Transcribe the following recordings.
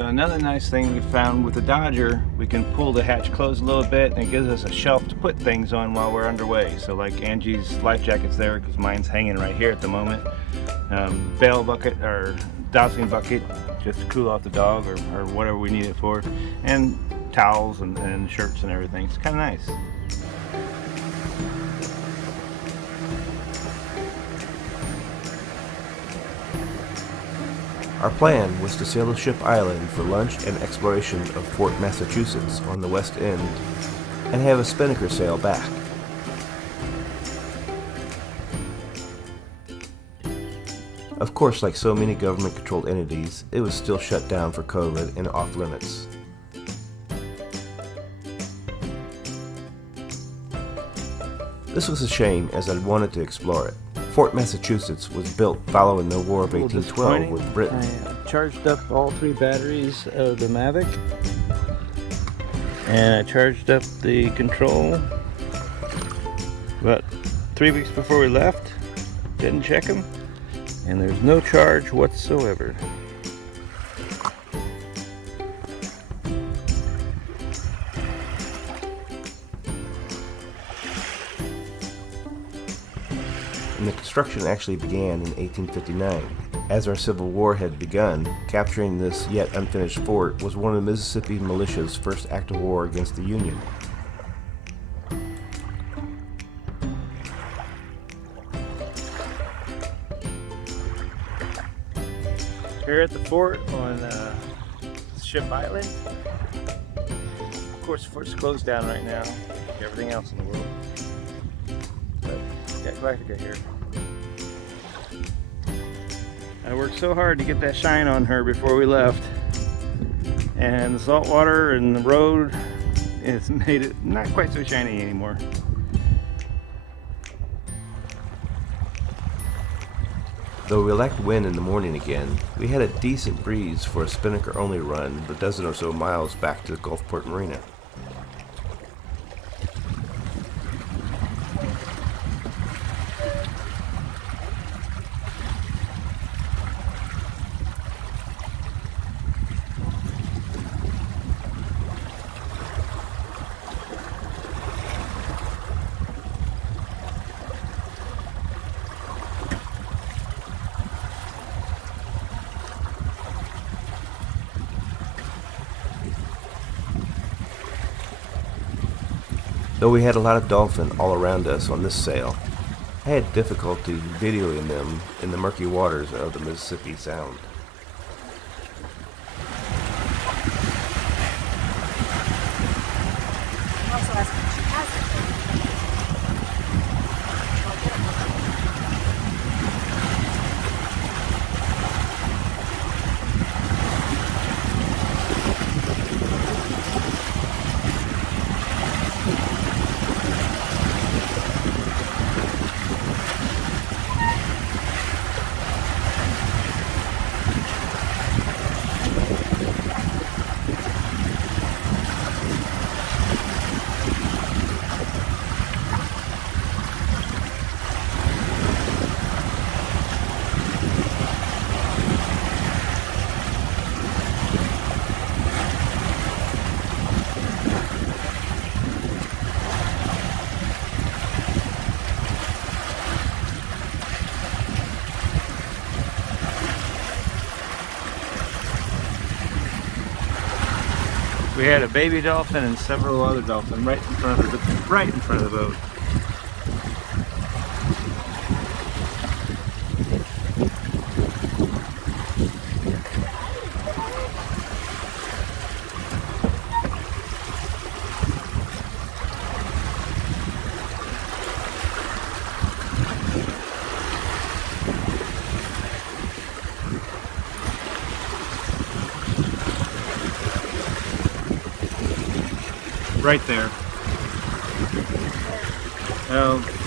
So another nice thing we found with the Dodger, we can pull the hatch closed a little bit and it gives us a shelf to put things on while we're underway. So like Angie's life jacket's there because mine's hanging right here at the moment. Bale bucket or Dolphin bucket just to cool off the dog or whatever we need it for. And towels and shirts and everything. It's kind of nice. Our plan was to sail to Ship Island for lunch and exploration of Fort Massachusetts on the west end, and have a spinnaker sail back. Of course, like so many government-controlled entities, it was still shut down for COVID and off limits. This was a shame, as I'd wanted to explore it. Fort Massachusetts was built following the War of 1812 with Britain. I charged up all 3 batteries of the Mavic, and I charged up the control about 3 weeks before we left. Didn't check them, and there's no charge whatsoever. And the construction actually began in 1859. As our Civil War had begun, capturing this yet unfinished fort was one of the Mississippi militia's first act of war against the Union. Here at the fort on Ship Island. Of course, the fort's closed down right now, like everything else in the world. But got Galactica here. I worked so hard to get that shine on her before we left, and the salt water and the road, it's made it not quite so shiny anymore. Though we lacked wind in the morning again, we had a decent breeze for a spinnaker-only run the dozen or so miles back to the Gulfport Marina. Though we had a lot of dolphin all around us on this sail, I had difficulty videoing them in the murky waters of the Mississippi Sound. We had a baby dolphin and several other dolphins right in front of the boat. Right there.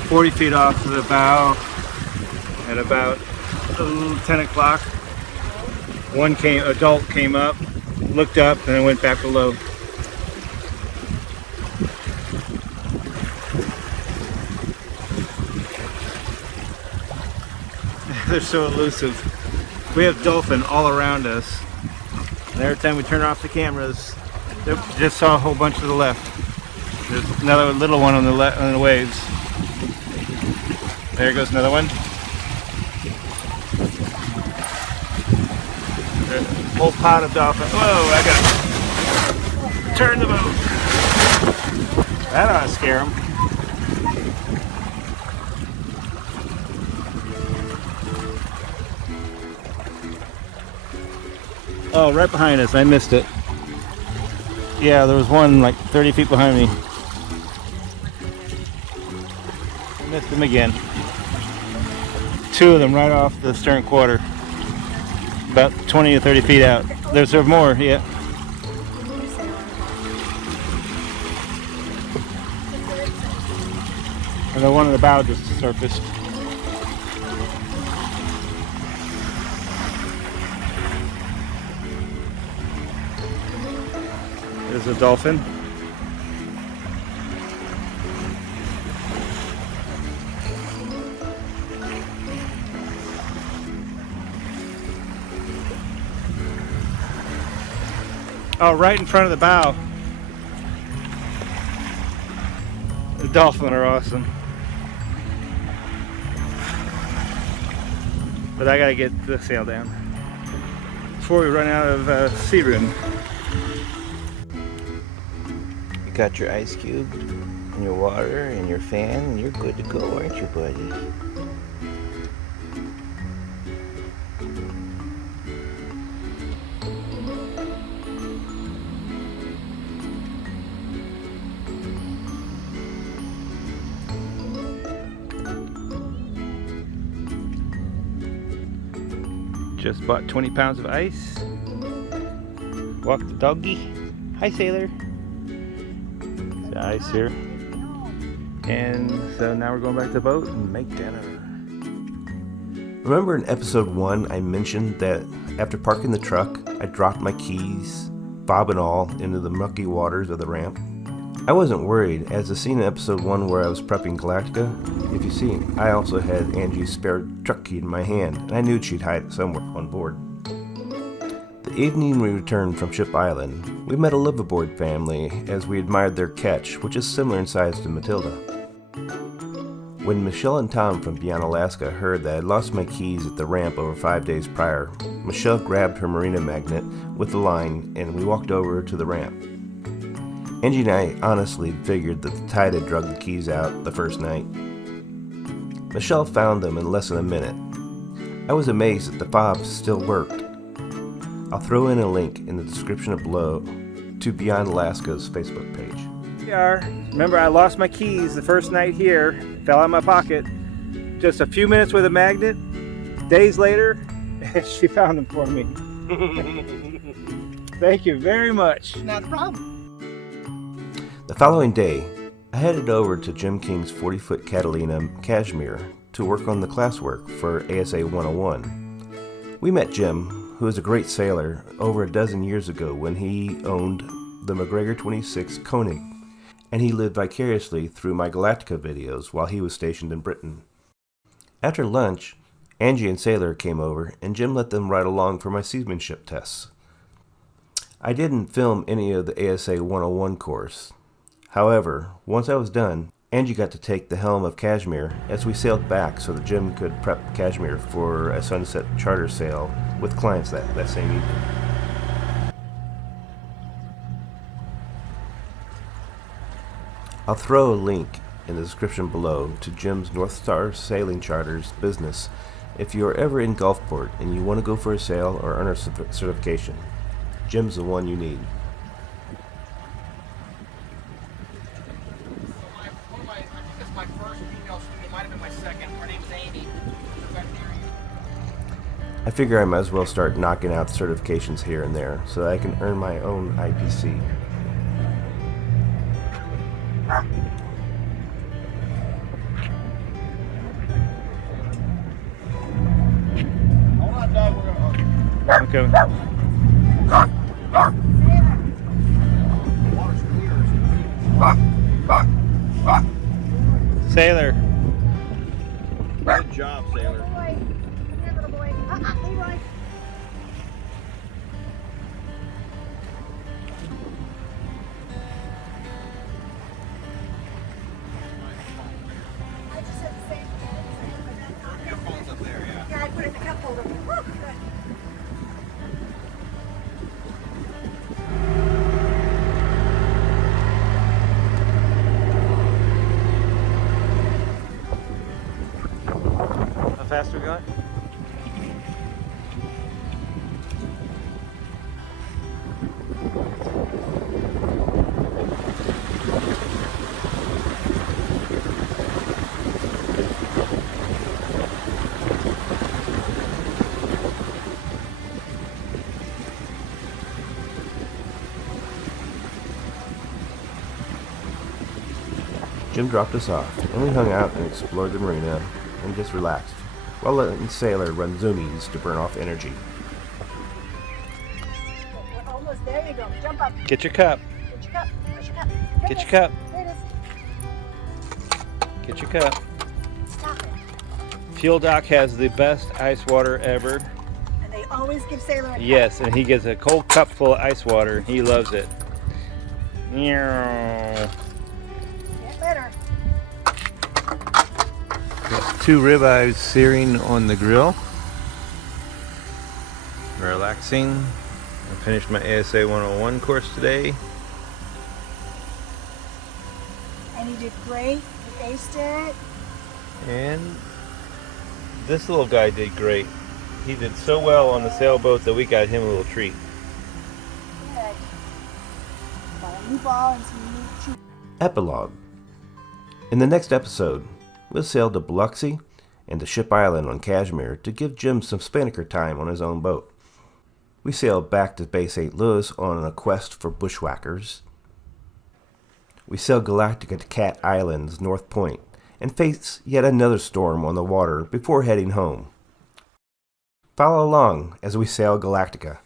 40 feet off the bow at about 10 o'clock. Adult came up, looked up, and then went back below. They're so elusive. We have dolphin all around us. every time we turn off the cameras, just saw a whole bunch to the left. There's another little one on the on the waves. There goes another one. There's a whole pot of dolphin. Whoa! I gotta turn the boat. That ought to scare them. Oh, right behind us. I missed it. Yeah, there was one like 30 feet behind me. I missed him again. Two of them right off the stern quarter. About 20 to 30 feet out. There's more, yeah. And the one on the bow just surfaced. There's a dolphin. Oh, right in front of the bow. The dolphin are awesome. But I gotta get the sail down before we run out of sea room. You got your ice cube and your water and your fan and you're good to go, aren't you, buddy? Just bought 20 pounds of ice. Walk the doggy. Hi, sailor. The ice here. And so now we're going back to the boat and make dinner. Remember in episode 1 I mentioned that after parking the truck, I dropped my keys, fob and all, into the mucky waters of the ramp? I wasn't worried, as the scene in episode 1 where I was prepping Galactica, if you see, I also had Angie's spare truck key in my hand, and I knew she'd hide it somewhere on board. The evening we returned from Ship Island, we met a liveaboard family as we admired their ketch, which is similar in size to Matilda. When Michelle and Tom from Beyond Alaska heard that I'd lost my keys at the ramp over 5 days prior, Michelle grabbed her marina magnet with the line and we walked over to the ramp. Angie and I honestly figured that the tide had drugged the keys out the first night. Michelle found them in less than a minute. I was amazed that the fobs still worked. I'll throw in a link in the description below to Beyond Alaska's Facebook page. Here we are. Remember, I lost my keys the first night here, fell out of my pocket. Just a few minutes with a magnet. Days later, she found them for me. Thank you very much. Not a problem. The following day, I headed over to Jim King's 40-foot Catalina Cashmere to work on the classwork for ASA 101. We met Jim, who is a great sailor, over a dozen years ago when he owned the MacGregor 26M Koenig, and he lived vicariously through my Galactica videos while he was stationed in Britain. After lunch, Angie and Sailor came over, and Jim let them ride along for my seamanship tests. I didn't film any of the ASA 101 course. However, once I was done, Angie got to take the helm of Kashmir as we sailed back so that Jim could prep Kashmir for a sunset charter sail with clients that same evening. I'll throw a link in the description below to Jim's North Star Sailing Charters business if you're ever in Gulfport and you want to go for a sail or earn a certification. Jim's the one you need. My first female student, might have been my second. Her name's Amy. I figure I might as well start knocking out certifications here and there so that I can earn my own IPC. Hold on, Doug. We're going to... Okay. Water's clear. Sailor. Good job, sailor. fast are we going? Jim dropped us off, and we hung out and explored the marina and just relaxed, while letting Sailor run zoomies to burn off energy. We're almost there. You go. Jump up. Get your cup. Get your cup. Where's your cup? Get your cup. There it is. Get your cup. Stop it. Fuel Doc has the best ice water ever. And they always give Sailor a cup. Yes, and he gets a cold cup full of ice water. He loves it. Meow. Get better. Got 2 ribeyes searing on the grill. Relaxing. I finished my ASA 101 course today. And you did great. You aced it. And this little guy did great. He did so well on the sailboat that we got him a little treat. Good. Got a new ball and some new chew. Epilogue. In the next episode, we'll sail to Biloxi and to Ship Island on Kashmir to give Jim some Spinnaker time on his own boat. We sail back to Bay St. Louis on a quest for bushwhackers. We sail Galactica to Cat Island's North Point and face yet another storm on the water before heading home. Follow along as we sail Galactica.